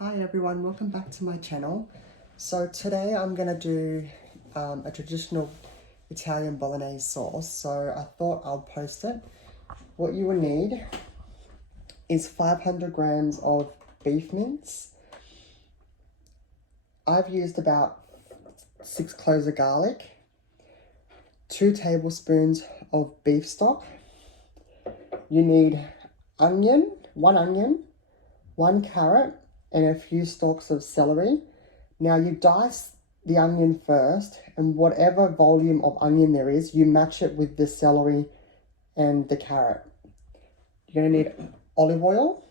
Hi everyone, welcome back to my channel. So today I'm going to do a traditional Italian Bolognese sauce. So I thought I'll post it. What you will need is 500 grams of beef mince. I've used about 6 cloves of garlic, 2 tablespoons of beef stock. You need one onion, 1 carrot, and a few stalks of celery. Now you dice the onion first, and whatever volume of onion there is, you match it with the celery and the carrot. You're going to need olive oil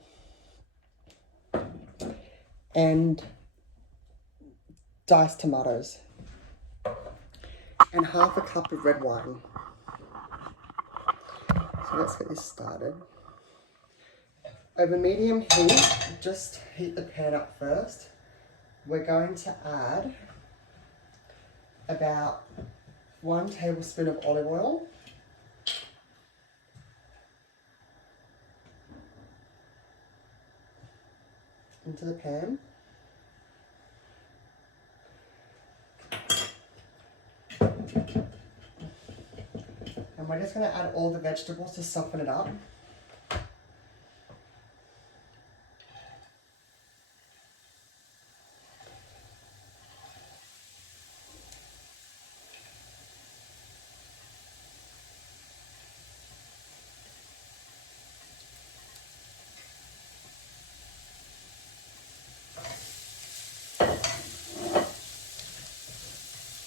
and diced tomatoes and half a cup of red wine. So let's get this started. Over medium heat, just heat the pan up first. We're going to add about 1 tablespoon of olive oil, into the pan. And we're just going to add all the vegetables to soften it up.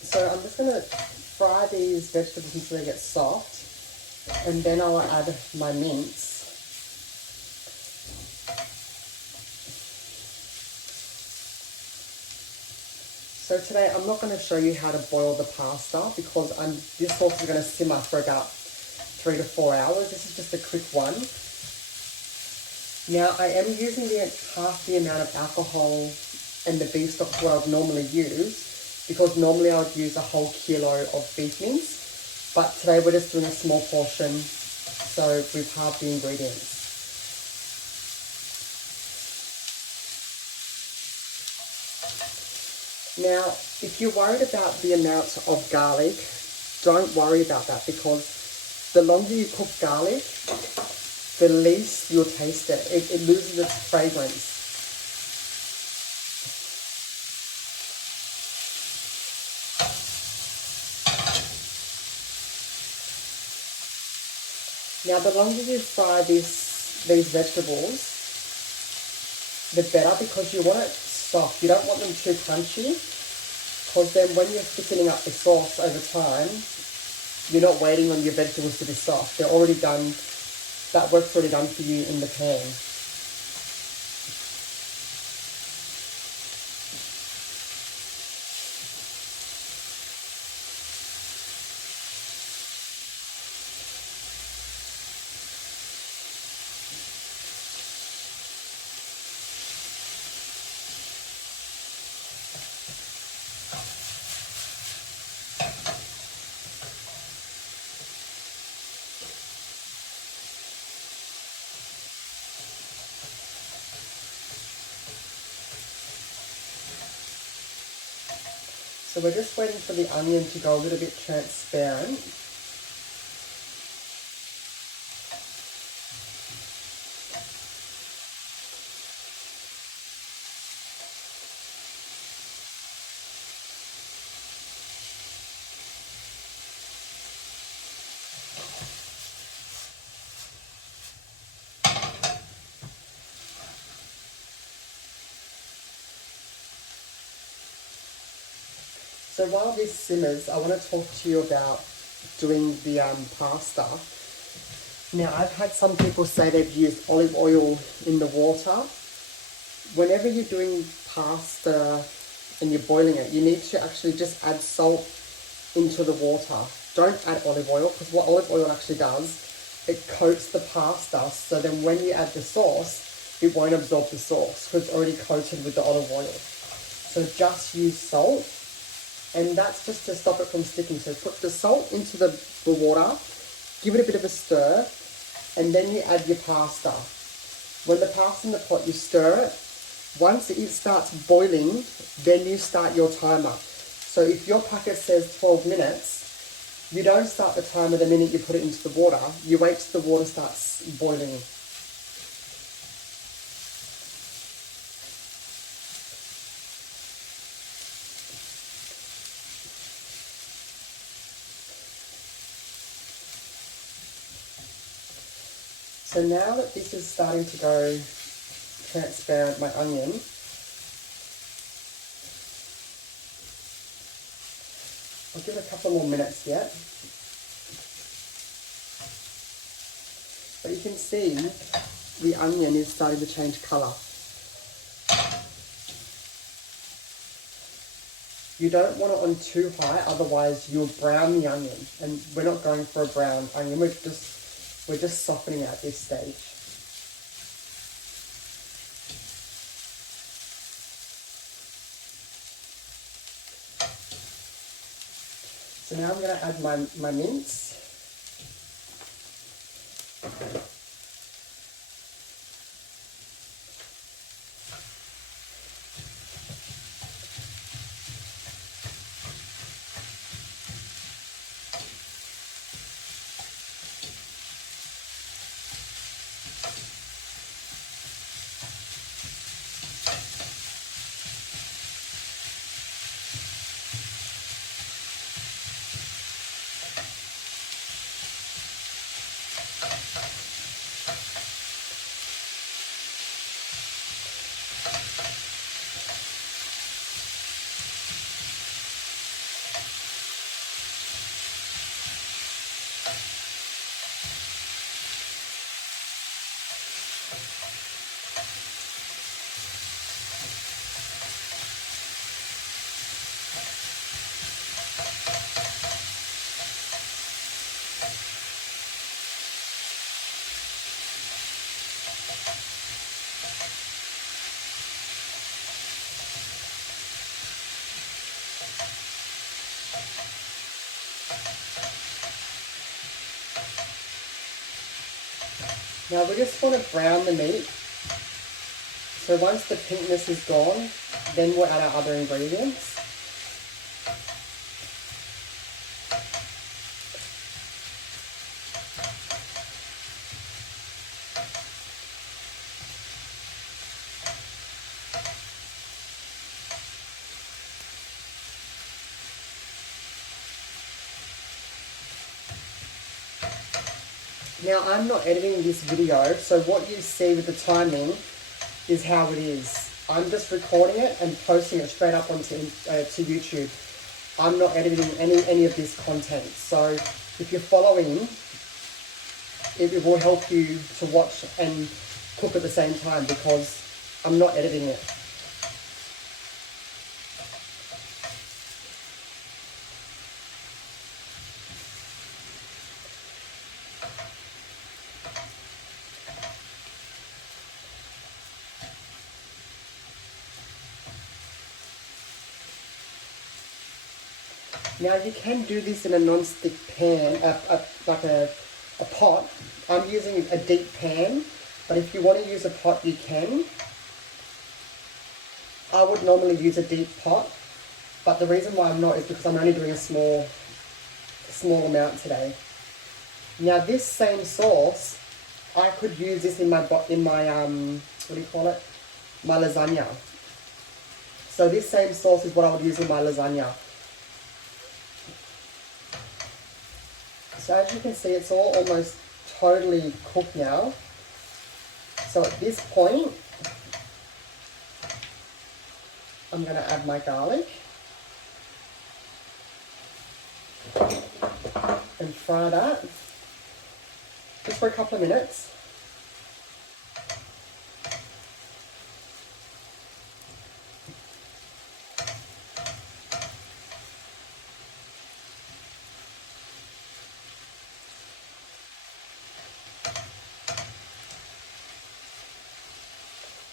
So I'm just going to fry these vegetables until they get soft, and then I'll add my mince. So today I'm not going to show you how to boil the pasta because this sauce is going to simmer for about 3 to 4 hours. This is just a quick one. Now I am using half the amount of alcohol and the beef stock what I'd normally use, because normally I would use a whole kilo of beef mince, but today we're just doing a small portion, so we've halved the ingredients. Now, if you're worried about the amount of garlic, don't worry about that, because the longer you cook garlic, the least you'll taste it. It loses its fragrance. Now, the longer you fry these vegetables, the better, because you want it soft. You don't want them too crunchy, because then when you're thickening up the sauce over time, you're not waiting on your vegetables to be soft. They're already done. That work's already done for you in the pan. So we're just waiting for the onion to go a little bit transparent. So while this simmers, I want to talk to you about doing the pasta. Now, I've had some people say they've used olive oil in the water. Whenever you're doing pasta and you're boiling it, you need to actually just add salt into the water. Don't add olive oil, because what olive oil actually does, it coats the pasta, so then when you add the sauce, it won't absorb the sauce because it's already coated with the olive oil. So just use salt. And that's just to stop it from sticking. So put the salt into the water, give it a bit of a stir, and then you add your pasta. When the pasta's in the pot, you stir it, Once it starts boiling, then you start your timer. So if your packet says 12 minutes, you don't start the timer the minute you put it into the water. You wait till the water starts boiling. So now that this is starting to go transparent, my onion, I'll give it a couple more minutes yet. But you can see the onion is starting to change colour. You don't want it on too high, otherwise you'll brown the onion. And we're not going for a brown onion, we're just softening it at this stage. So now I'm going to add my mince. Now we just want to brown the meat. So once the pinkness is gone, then we'll add our other ingredients. Now I'm not editing this video, so what you see with the timing is how it is. I'm just recording it and posting it straight up onto to YouTube. I'm not editing any of this content. So if you're following, it will help you to watch and cook at the same time because I'm not editing it. Now you can do this in a non-stick pan, like a pot. I'm using a deep pan, but if you want to use a pot, you can. I would normally use a deep pot, but the reason why I'm not is because I'm only doing a small amount today. Now this same sauce, I could use this in my what do you call it? My lasagna. So this same sauce is what I would use in my lasagna. So as you can see, it's all almost totally cooked now. So at this point, I'm going to add my garlic and fry that just for a couple of minutes.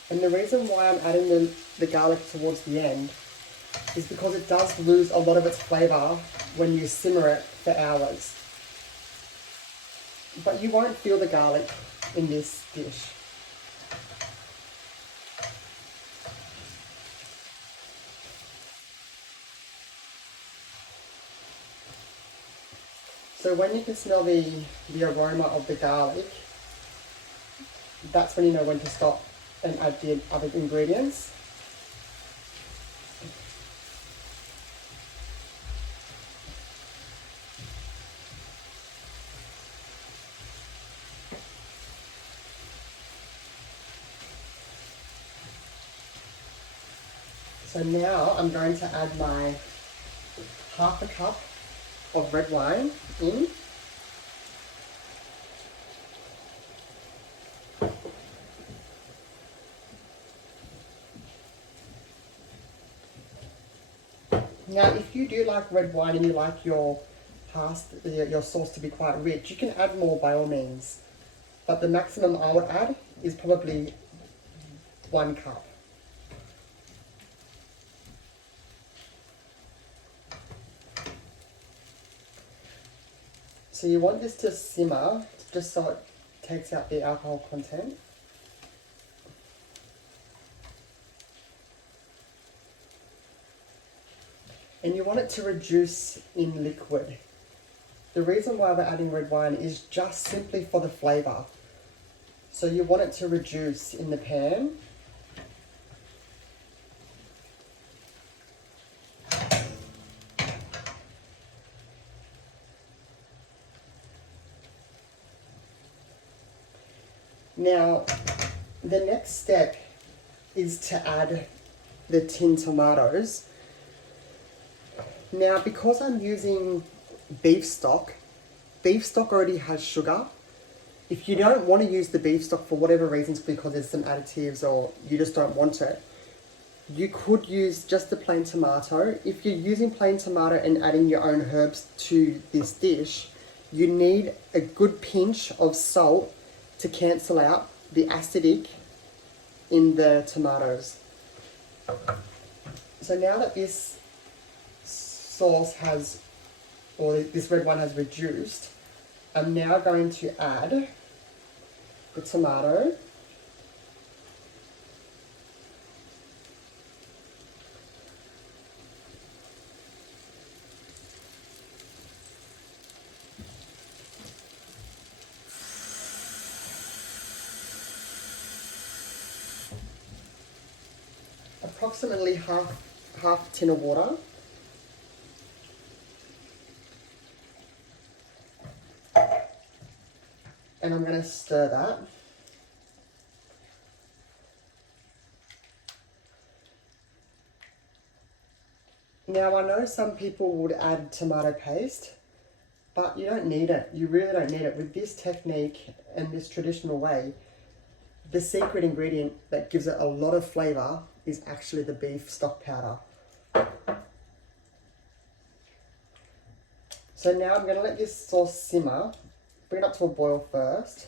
And the reason why I'm adding the garlic towards the end is because it does lose a lot of its flavour when you simmer it for hours. But you won't feel the garlic in this dish. So when you can smell the aroma of the garlic, that's when you know when to stop and add the other ingredients. So now I'm going to add my half a cup of red wine in. Now, if you do like red wine and you like your sauce to be quite rich, you can add more by all means. But the maximum I would add is probably 1 cup. So you want this to simmer just so it takes out the alcohol content. And you want it to reduce in liquid. The reason why we're adding red wine is just simply for the flavour. So you want it to reduce in the pan. Now, the next step is to add the tinned tomatoes. Now, because I'm using beef stock already has sugar. If you don't want to use the beef stock for whatever reasons, because there's some additives or you just don't want it, you could use just the plain tomato. If you're using plain tomato and adding your own herbs to this dish, you need a good pinch of salt to cancel out the acidic in the tomatoes. So now that this sauce has, or this red wine has reduced, I'm now going to add the tomato. Approximately half tin of water. And I'm going to stir that. Now, I know some people would add tomato paste, but you don't need it. You really don't need it. With this technique and this traditional way, the secret ingredient that gives it a lot of flavour is actually the beef stock powder. So now I'm going to let this sauce simmer. Bring it up to a boil first.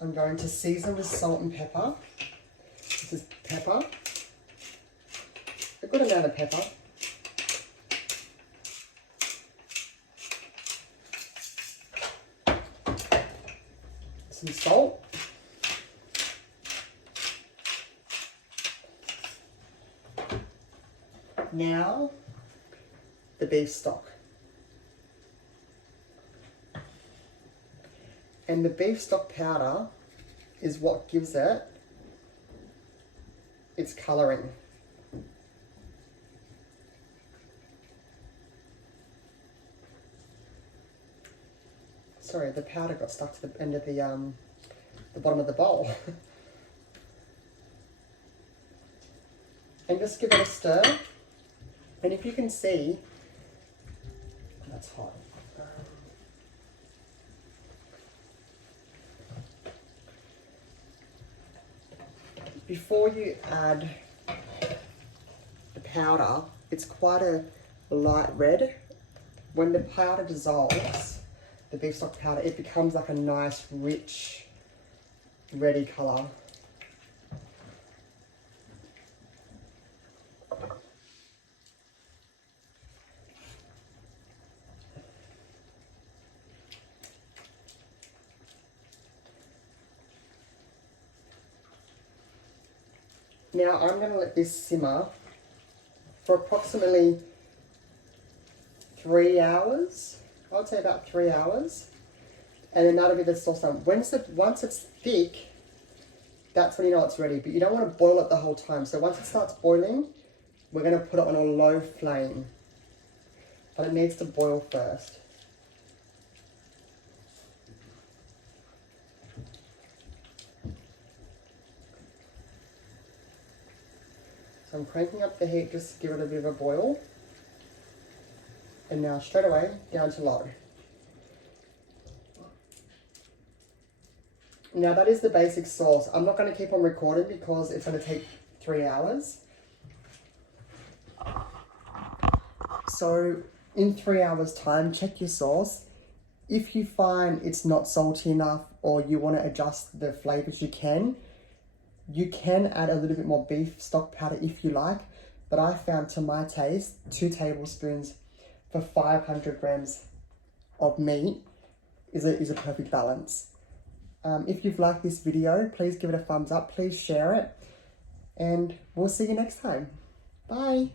I'm going to season with salt and pepper. This is pepper. A good amount of pepper. Some salt. Now, the beef stock. And the beef stock powder is what gives it its colouring. Sorry, the powder got stuck to the end of the bottom of the bowl. And just give it a stir. And if you can see, that's hot. Before you add the powder, it's quite a light red. When the powder dissolves, the beef stock powder, it becomes like a nice, rich, reddy colour. Now I'm going to let this simmer for approximately 3 hours. I would say about 3 hours. And then that'll be the sauce done. Once it's thick, that's when you know it's ready. But you don't want to boil it the whole time. So once it starts boiling, we're going to put it on a low flame. But it needs to boil first. So I'm cranking up the heat just to give it a bit of a boil. And now straight away, down to low. Now that is the basic sauce. I'm not going to keep on recording because it's going to take 3 hours. So in 3 hours time, check your sauce. If you find it's not salty enough or you want to adjust the flavors, you can add a little bit more beef stock powder if you like. But I found, to my taste, 2 tablespoons for 500 grams of meat is a perfect balance. If you've liked this video, please give it a thumbs up, please share it, and we'll see you next time. Bye.